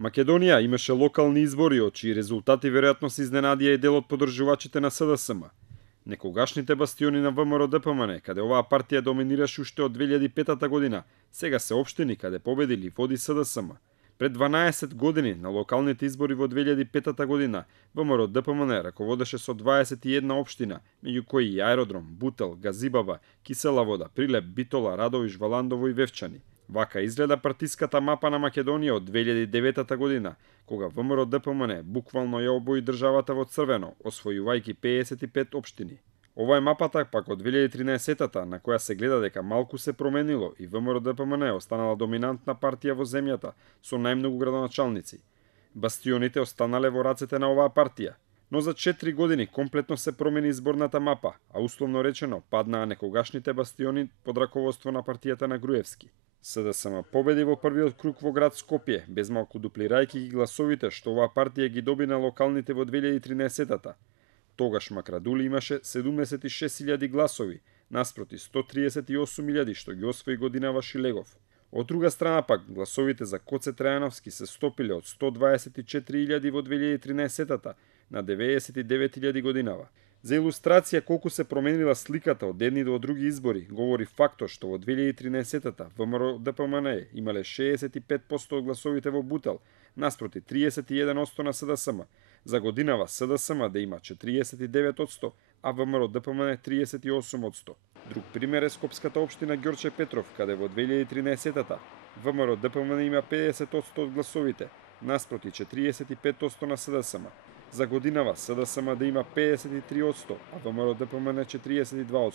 Македонија имаше локални избори, од чии резултати веројатно се изненадија и дел од поддржувачите на СДСМ. Некогашните бастиони на ВМРО-ДПМН, каде оваа партија доминираше уште од 2005 година, сега се општини каде победили и води СДСМ. Пред 12 години на локалните избори во 2005 година ВМРО-ДПМН раководеше со 21 општина, меѓу кои и аеродром, Бутел, Газибаба, Кисела вода, Прилеп, Битола, Радовиш, Валандово и Вевчани. Вака изгледа партиската мапа на Македонија од 2009 година, кога ВМРО-ДПМН буквално ја обои државата во црвено, освојувајќи 55 општини. Ова е мапата пак од 2013-та, на која се гледа дека малку се променило и ВМРО-ДПМН останала доминантна партија во земјата со најмногу градоначалници. Бастионите останале во рацете на оваа партија. Но за 4 години комплетно се промени изборната мапа, а условно речено паднаа некогашните бастиони под раководство на партијата на Груевски. СДСМ победи во првиот круг во град Скопје, безмалку дуплирајќи ги гласовите што оваа партија ги доби на локалните во 2013-та. Тогаш Макрадули имаше 76.000 гласови, наспроти 138.000 што ги освои годинава Шилегов. Од друга страна пак, гласовите за Коце Трајановски се стопиле од 124.000 во 2013-та на 99.000 годинава. За илустрација колку се променила сликата од едни до други избори, говори фактот што во 2013-та ВМРО-ДПМН имале 65% од гласовите во Бутел, наспроти 31% на СДСМ. За годинава СДСМ да има 49%, а ВМРО-ДПМН 38%. Друг пример е скопската општина Ѓорче Петров, каде во 2013-та ВМРО-ДПМН има 50% од гласовите, наспроти 45% на СДСМ. За годинава СДСМ да има 53%, а ВМРО-ДПМН 42%.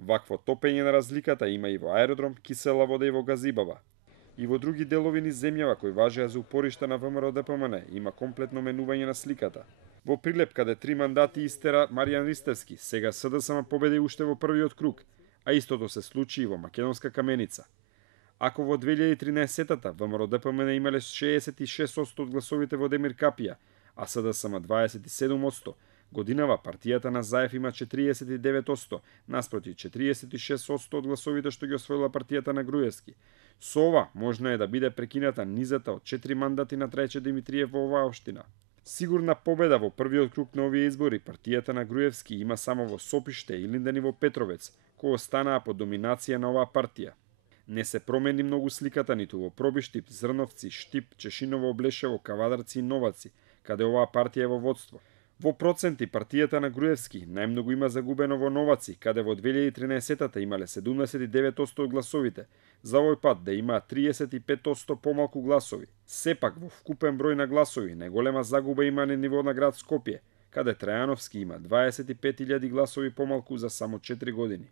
Вакво топење на разликата има и во аеродром, Кисела вода и во Газибаба. И во други делови низ земјава кои важеа за упоришта на ВМРО-ДПМН има комплетно менување на сликата. Во Прилеп, каде 3 мандати истера Маријан Ристевски, сега СДСМ победи уште во првиот круг, а истото се случи и во Македонска Каменица. Ако во 2013-та ВМРО-ДПМН имале 66% од гласовите во Демир Капија, а СДСМ 27%, годинава партијата на Заев има 49%, наспроти 46% од гласовите што ги освоила партијата на Груевски. Со ова можно е да биде прекината низата од 4 мандати на Трајче Димитриев во оваа општина. Сигурна победа во првиот круг на овие избори партијата на Груевски има само во Сопиште и Линден и во Петровец, кои останаа под доминација на оваа партија. Не се промени многу сликата ниту во Пробиштип, Зрновци, Штип, Чешиново, Облешево, Кавадарци и Новаци, каде оваа партија е во водство. Во проценти партијата на Груевски најмногу има загубено во Новаци, каде во 2013-та имале 79% од гласовите, за овој пат да имаа 35% помалку гласови. Сепак во вкупен број на гласови најголема загуба има на ниво на град Скопје, каде Трајановски има 25.000 гласови помалку за само 4 години.